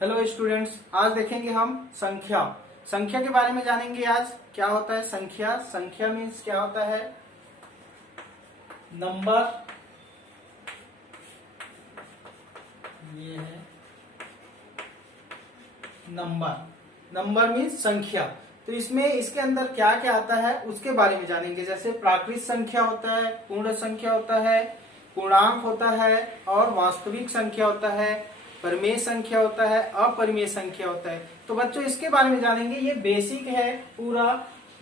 Hello students, आज देखेंगे हम संख्या। संख्या के बारे में जानेंगे। आज क्या होता है संख्या। संख्या मीन्स क्या होता है? नंबर। ये है नंबर। नंबर मीन्स संख्या। तो इसमें इसके अंदर क्या क्या आता है उसके बारे में जानेंगे। जैसे प्राकृत संख्या होता है, पूर्ण संख्या होता है, पूर्णांक होता है और वास्तविक संख्या होता है, परिमेय संख्या होता है, अपरिमेय संख्या होता है। तो बच्चों इसके बारे में जानेंगे। ये बेसिक है पूरा,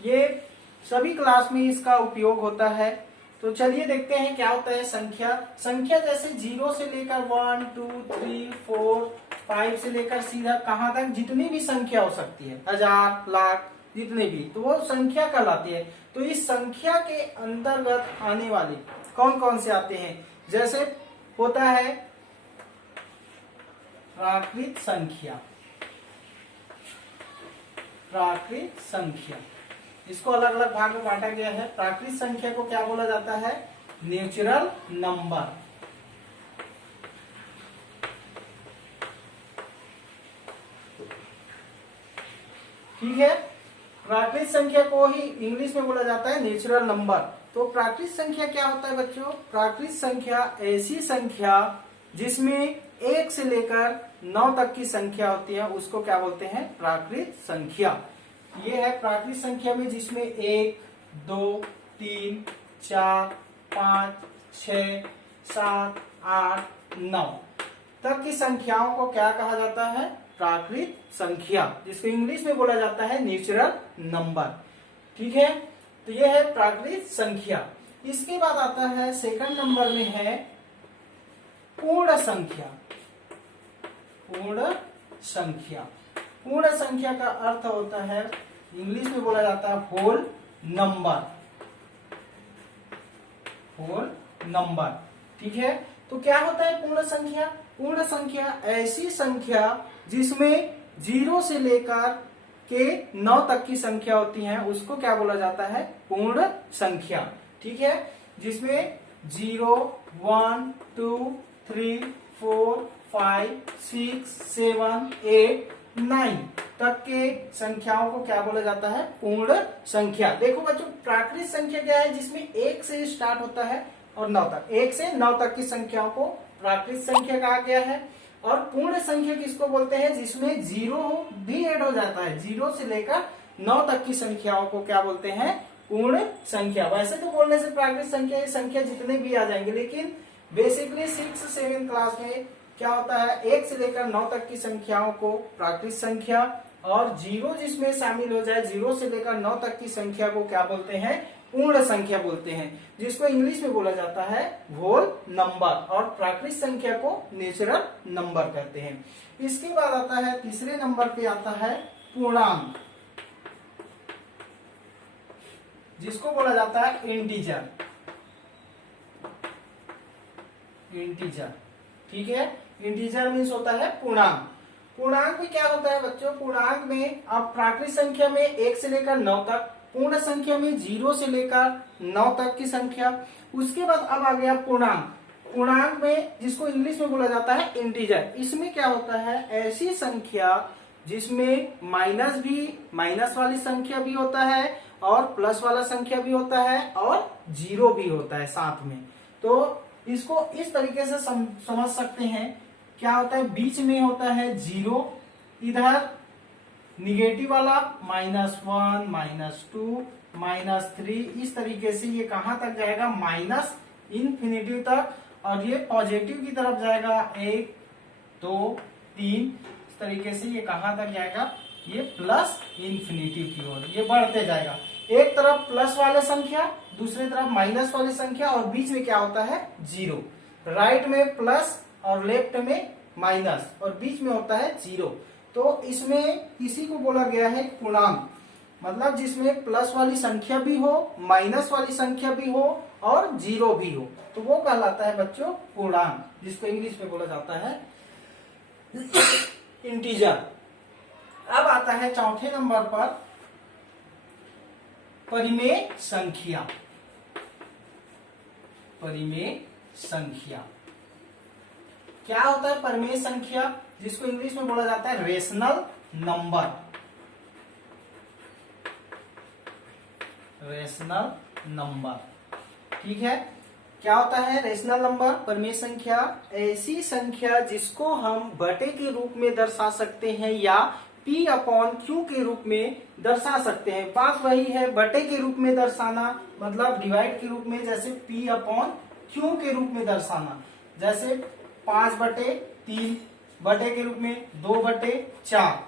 ये सभी क्लास में इसका उपयोग होता है। तो चलिए देखते हैं क्या होता है संख्या। संख्या जैसे 0 से लेकर 1 2 3 4 5 से लेकर सीधा कहां तक जितनी भी संख्या हो सकती है, हजार लाख जितने भी, तो वो संख्या कहलाती है। तो इस संख्या के अंतर्गत आने वाले कौन कौन से आते हैं? जैसे होता है प्राकृत संख्या। प्राकृत संख्या इसको अलग अलग भाग में बांटा गया है। प्राकृत संख्या को क्या बोला जाता है? Natural number. ठीक है, प्राकृत संख्या को ही इंग्लिश में बोला जाता है नेचुरल नंबर। तो प्राकृत संख्या क्या होता है बच्चों? प्राकृत संख्या ऐसी संख्या जिसमें 1 से लेकर 9 तक की संख्या होती है, उसको क्या बोलते हैं? प्राकृत संख्या। ये है प्राकृत संख्या में जिसमें 1 2 3 4 5 6 7 8 9 तक की संख्याओं को क्या कहा जाता है? प्राकृत संख्या, जिसको इंग्लिश में बोला जाता है नेचुरल नंबर। ठीक है, तो ये है प्राकृत संख्या। इसके बाद आता है सेकंड नंबर में है पूर्ण संख्या। पूर्ण संख्या। पूर्ण संख्या का अर्थ होता है, इंग्लिश में बोला जाता है होल नंबर। Whole number. ठीक है, तो क्या होता है पूर्ण संख्या? पूर्ण संख्या ऐसी संख्या जिसमें 0 से लेकर के 9 तक की संख्या होती है, उसको क्या बोला जाता है? पूर्ण संख्या। ठीक है, जिसमें 0 1 2 3 4 5 6 7 8 9 तक के संख्याओं को क्या बोला जाता है? पूर्ण संख्या। देखो बच्चों, प्राकृत संख्या क्या है? जिसमें 1 से स्टार्ट होता है और 9 तक, 1 से 9 तक की संख्याओं को प्राकृत संख्या कहा गया है। और पूर्ण संख्या किसको बोलते हैं? जिसमें 0 भी ऐड हो जाता है। 0 से लेकर 9 तक की संख्याओं को क्या बोलते हैं? पूर्ण संख्या। वैसे तो बोलने से प्राकृत संख्या ये संख्या जितने भी आ जाएंगे, लेकिन बेसिकली 6 7 क्लास में क्या होता है, 1 से लेकर 9 तक की संख्याओं को प्राकृत संख्या, और 0 जिसमें शामिल हो जाए, 0 से लेकर 9 तक की संख्या को क्या बोलते हैं? पूर्ण संख्या बोलते हैं, जिसको इंग्लिश में बोला जाता है होल नंबर, और प्राकृत संख्या को नेचुरल नंबर कहते हैं। इसके बाद आता है तीसरे नंबर पे आता है पूर्णांक, जिसको बोला जाता है इंटीजर। इंटीजर। ठीक है, इंटीजर मीन्स होता है पूर्णांक। पूर्णांक में क्या होता है बच्चों? पूर्णांक में अब प्राकृत संख्या में 1 से लेकर 9 तक, पूर्ण संख्या में 0 से लेकर 9 तक की संख्या। उसके बाद अब आ गया पूर्णांक। पूर्णांक में जिसको इंग्लिश में बोला जाता है इंटीजर। इसमें क्या होता है? ऐसी संख्या जिसमें माइनस वाली संख्या भी होता है और प्लस वाला संख्या भी होता है और 0 भी होता है साथ में। तो इसको इस तरीके से समझ सकते हैं। क्या होता है? बीच में होता है 0, इधर निगेटिव वाला -1 -2 -3, इस तरीके से ये कहां तक जाएगा? माइनस इन्फिनिटी तक। और ये पॉजिटिव की तरफ जाएगा 1 2 3, इस तरीके से ये कहां तक जाएगा? ये प्लस इन्फिनिटी की ओर ये बढ़ते जाएगा। एक तरफ प्लस वाले संख्या, दूसरी तरफ माइनस वाली संख्या, और बीच में क्या होता है? 0। राइट में प्लस और लेफ्ट में माइनस, और बीच में होता है 0। तो इसमें इसी को बोला गया है पूर्णांक, मतलब जिसमें प्लस वाली संख्या भी हो, माइनस वाली संख्या भी हो और 0 भी हो, तो वो कहलाता है बच्चों पूर्णांक, जिसको इंग्लिश में बोला जाता है इंटीजर। अब आता है चौथे नंबर पर परिमेय संख्या। परिमेय संख्या क्या होता है परिमेय संख्या, जिसको इंग्लिश में बोला जाता है रेशनल नंबर। रेशनल नंबर, ठीक है। क्या होता है रेशनल नंबर, परिमेय संख्या? ऐसी संख्या जिसको हम बटे के रूप में दर्शा सकते हैं या P अपॉन Q के रूप में दर्शा सकते हैं। बात वही है, बटे के रूप में दर्शाना मतलब डिवाइड के रूप में, जैसे P अपॉन Q के रूप में दर्शाना, जैसे 5/3, बटे के रूप में 2/4।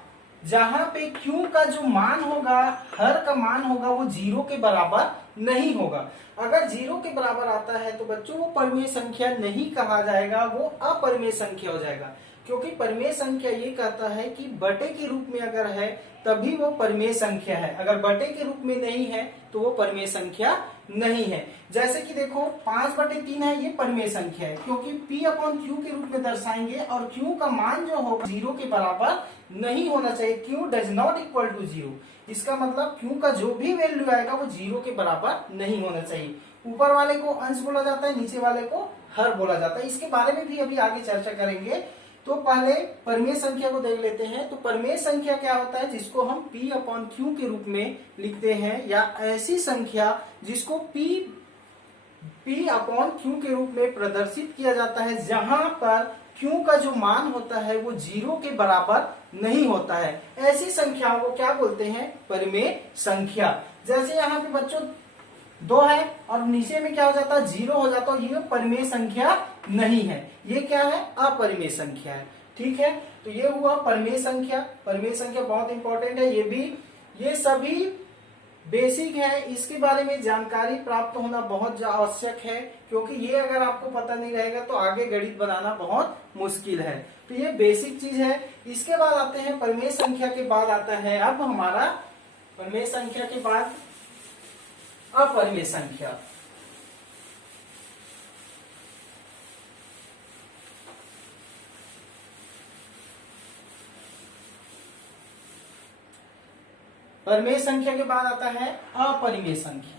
जहां पे Q का जो मान होगा, हर का मान होगा, वो 0 के बराबर नहीं होगा। अगर 0 के बराबर आता है तो बच्चों वो परिमेय संख्या नहीं कहा जाएगा, वो अपरिमेय संख्या हो जाएगा। क्योंकि परिमेय संख्या ये कहता है कि बटे के रूप में अगर है तभी वो परिमेय संख्या है, अगर बटे के रूप में नहीं है तो वो परिमेय संख्या नहीं है। जैसे कि देखो 5/3 है, ये परिमेय संख्या है क्योंकि P अपॉन Q के रूप में दर्शाएंगे और Q का मान जो होगा 0 के बराबर नहीं होना चाहिए। Q does not equal to 0, इसका मतलब Q का जो भी वैल्यू आएगा वो 0 के बराबर नहीं होना चाहिए। ऊपर वाले को अंश बोला जाता है, नीचे वाले को हर बोला जाता है। इसके बारे में भी अभी आगे चर्चा करेंगे। तो पहले परिमेय संख्या को देख लेते हैं। तो परिमेय संख्या क्या होता है, जिसको हम P अपॉन Q के रूप में लिखते हैं, या ऐसी संख्या जिसको P अपॉन Q के रूप में प्रदर्शित किया जाता है जहां पर Q का जो मान होता है वो 0 के बराबर नहीं होता है। ऐसी संख्याओं को क्या बोलते हैं, परिमेय संख्या। जैसे यहाँ पे बच्चों 2 है और नीचे में क्या हो जाता है 0 हो जाता है, ये परिमेय संख्या नहीं है, ये क्या है अपरिमेय संख्या है। ठीक है, तो ये हुआ परिमेय संख्या। परिमेय संख्या बहुत इंपॉर्टेंट है, ये सभी बेसिक है, इसके बारे में जानकारी प्राप्त होना बहुत आवश्यक है, क्योंकि ये अगर आपको पता नहीं रहेगा तो आगे गणित बनाना बहुत मुश्किल है। तो ये बेसिक चीज है। इसके बाद आते हैं परिमेय संख्या के बाद आता है अब हमारा परिमेय संख्या के बाद अपरिमेय संख्या। परिमेय संख्या के बाद आता है अपरिमेय संख्या।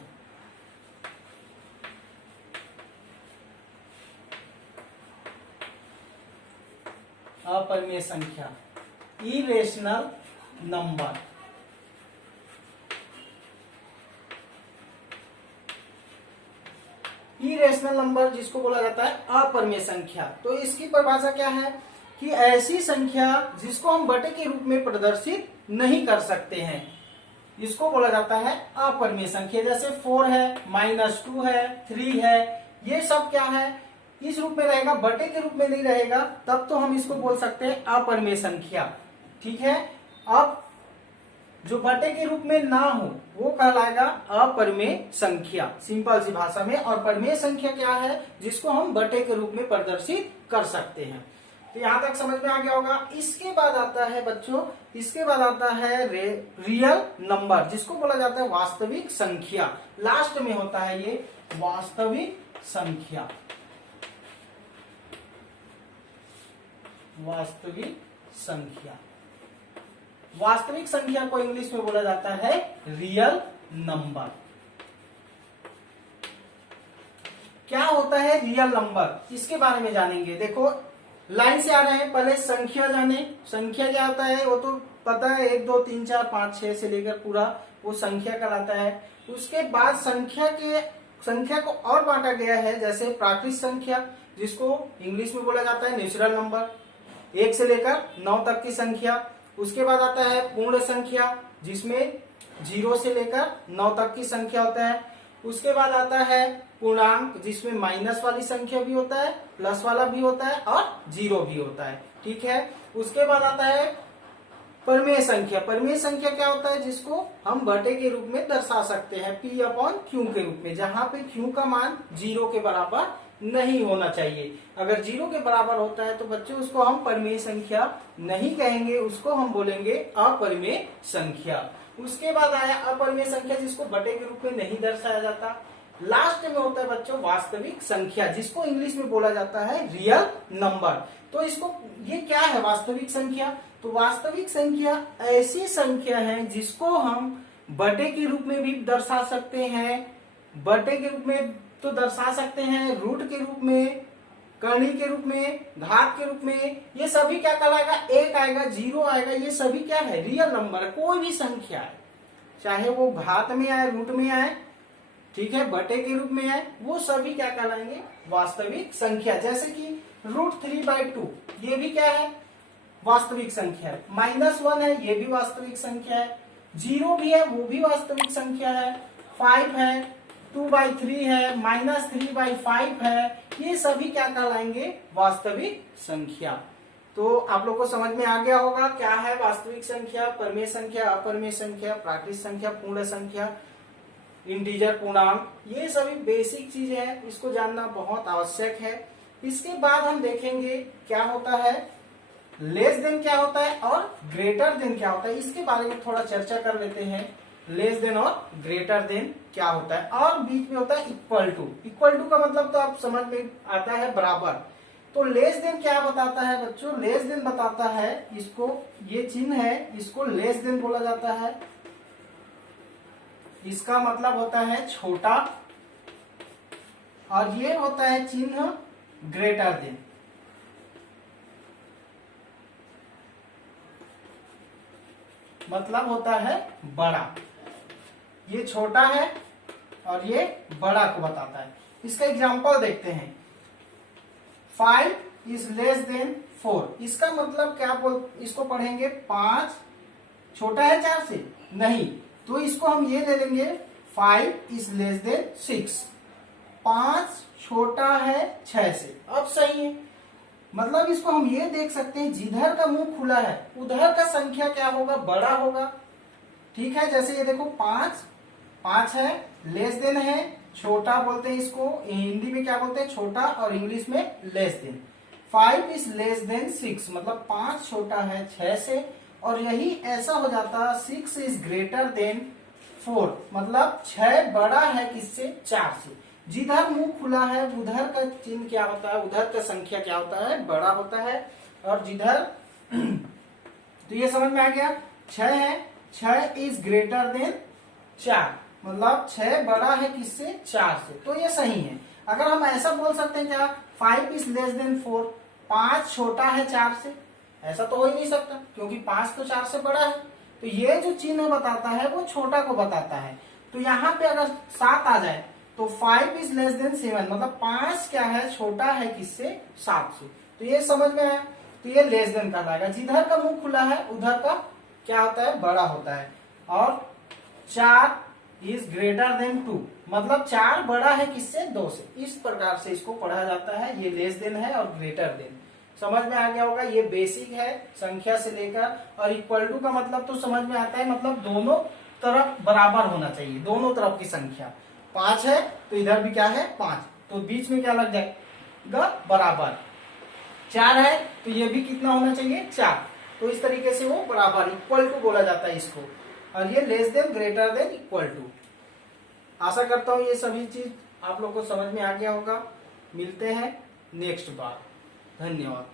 अपरिमेय संख्या, इरेशनल नंबर। इरेशनल नंबर जिसको बोला जाता है अपरिमेय संख्या। तो इसकी परिभाषा क्या है कि ऐसी संख्या जिसको हम बटे के रूप में प्रदर्शित नहीं कर सकते हैं, इसको बोला जाता है अपरिमेय संख्या। जैसे 4 है, -2 है, 3 है, ये सब क्या है, इस रूप में रहेगा, बटे के रूप में नहीं रहेगा, तब तो हम इसको बोल सकते हैं अपरिमेय संख्या। ठीक है, अब जो बटे के रूप में ना हो वो कहलाएगा अपरिमेय संख्या, सिंपल सी भाषा में। और परिमेय संख्या क्या है, जिसको हम बटे के रूप में प्रदर्शित कर सकते हैं। तो यहां तक समझ में आ गया होगा। इसके बाद आता है बच्चों, इसके बाद आता है रियल नंबर, जिसको बोला जाता है वास्तविक संख्या। लास्ट में होता है ये वास्तविक संख्या। वास्तविक संख्या, वास्तविक संख्या को इंग्लिश में बोला जाता है रियल नंबर। क्या होता है रियल नंबर, इसके बारे में जानेंगे। देखो लाइन से आ रहे हैं, पहले संख्या जाने। संख्या क्या होता है वो तो पता है, 1 2 3 4 5 6 से लेकर पूरा वो संख्या कहलाता है। उसके बाद संख्या को और बांटा गया है, जैसे प्राकृतिक संख्या, जिसको इंग्लिश में बोला जाता है नेचुरल नंबर, 1 से लेकर 9 तक की संख्या। उसके बाद आता है पूर्ण संख्या, जिसमें 0 से लेकर 9 तक की संख्या होता है। उसके बाद आता है पूर्णांक, जिसमें माइनस वाली संख्या भी होता है, प्लस वाला भी होता है और 0 भी होता है। ठीक है, उसके बाद आता है परिमेय संख्या। परिमेय संख्या क्या होता है, जिसको हम बटे के रूप में दर्शा सकते हैं, P अपॉन Q के रूप में, जहां पे Q का मान 0 के बराबर नहीं होना चाहिए। अगर 0 के बराबर होता है तो बच्चों उसको हम परिमेय संख्या नहीं कहेंगे, उसको हम बोलेंगे अपरिमेय संख्या। उसके बाद आया अपरिमेय संख्या, जिसको बटे के रूप में नहीं दर्शाया जाता। लास्ट में होता है बच्चों वास्तविक संख्या, जिसको इंग्लिश में बोला जाता है रियल नंबर। तो इसको, ये क्या है वास्तविक संख्या, तो वास्तविक संख्या ऐसी संख्या है जिसको हम बटे के रूप में भी दर्शा सकते हैं, बटे के रूप में तो दर्शा सकते हैं, रूट के रूप में करणी के रूप में, घात के रूप में, ये सभी क्या कहलाएगा, 1 आएगा, 0 आएगा, ये सभी क्या है, रियल नंबर है। कोई भी संख्या है, चाहे वो घात में आए, रूट में आए, ठीक है, बटे के रूप में आए, वो सभी क्या कहलाएंगे, वास्तविक संख्या। जैसे कि √3/2 ये भी क्या है, वास्तविक संख्या है। -1 है, ये भी वास्तविक संख्या है। 0 भी है, वो भी वास्तविक संख्या है। 5 है, 2/3 है, -3/5 है, ये सभी क्या कहलाएंगे, वास्तविक संख्या। तो आप लोग को समझ में आ गया होगा क्या है वास्तविक संख्या, परमेय संख्या, अपरमेय संख्या, प्राकृत संख्या, पूर्ण संख्या, इंटीजर, पूर्णांक, ये सभी बेसिक चीजें हैं, इसको जानना बहुत आवश्यक है। इसके बाद हम देखेंगे क्या होता है लेस देन क्या होता है और ग्रेटर देन क्या होता है, इसके बारे में थोड़ा चर्चा कर लेते हैं। लेस देन और ग्रेटर देन क्या होता है, और बीच में होता है इक्वल टू। इक्वल टू का मतलब तो आप समझ में आता है बराबर। तो लेस देन क्या बताता है बच्चों, लेस देन बताता है, इसको ये चिन्ह है, इसको लेस देन बोला जाता है। इसका मतलब होता है छोटा, और ये होता है चिन्ह ग्रेटर देन। मतलब होता है बड़ा। ये छोटा है और ये बड़ा को बताता है। इसका एग्जांपल देखते हैं। 5 इज लेस देन 4, इसका मतलब क्या इसको पढ़ेंगे 5 छोटा है 4 से, नहीं, तो इसको हम ये ले लेंगे 5 इज लेस देन 6, 5 छोटा है 6 से। अब सही है, मतलब इसको हम ये देख सकते हैं जिधर का मुंह खुला है उधर का संख्या क्या होगा, बड़ा होगा। ठीक है, जैसे ये देखो 5 है, लेस देन है, छोटा बोलते हैं इसको, हिंदी में क्या बोलते हैं, छोटा, और इंग्लिश में less than. 5 is less than 6, मतलब 5 छोटा है 6 से, और यही ऐसा हो जाता 6 इज ग्रेटर देन 4, मतलब 6 बड़ा है किससे, 4 से। जिधर मुंह खुला है उधर का चिन्ह क्या होता है, उधर का संख्या क्या होता है, बड़ा होता है। और जिधर तो ये समझ में आ गया, 6 है, 6 इज ग्रेटर देन 4, मतलब 6 बड़ा है किससे, 4 से, तो ये सही है। अगर हम ऐसा बोल सकते हैं क्या, 5 इज लेस देन 4, 5 छोटा है 4 से, ऐसा तो हो ही नहीं सकता क्योंकि 5 तो 4 से बड़ा है। तो ये जो चिन्ह बताता है वो छोटा को बताता है। तो यहाँ पे अगर 7 आ जाए तो 5 इज लेस देन 7, मतलब 5 क्या है, छोटा है किससे, 7 से। तो ये समझ में आया, तो ये लेस देन कहलाएगा। जिधर का मुंह खुला है उधर का क्या होता है, बड़ा होता है। और 4 इज ग्रेटर देन 2, मतलब 4 बड़ा है किससे, 2 से। इस प्रकार से इसको पढ़ा जाता है। ये लेस देन है और ग्रेटर देन, समझ में आ गया होगा। ये बेसिक है संख्या से लेकर। और इक्वल टू का मतलब तो समझ में आता है, मतलब दोनों तरफ बराबर होना चाहिए, दोनों तरफ की संख्या। 5 है तो इधर भी क्या है, 5, तो बीच में क्या लग जाएगा, बराबर। 4 है तो ये भी कितना होना चाहिए, 4, तो इस तरीके से वो बराबर, इक्वल टू बोला जाता है इसको। और ये less than, greater than, equal to. आशा करता हूं ये सभी चीज आप लोग को समझ में आ गया होगा। मिलते हैं नेक्स्ट बार, धन्यवाद।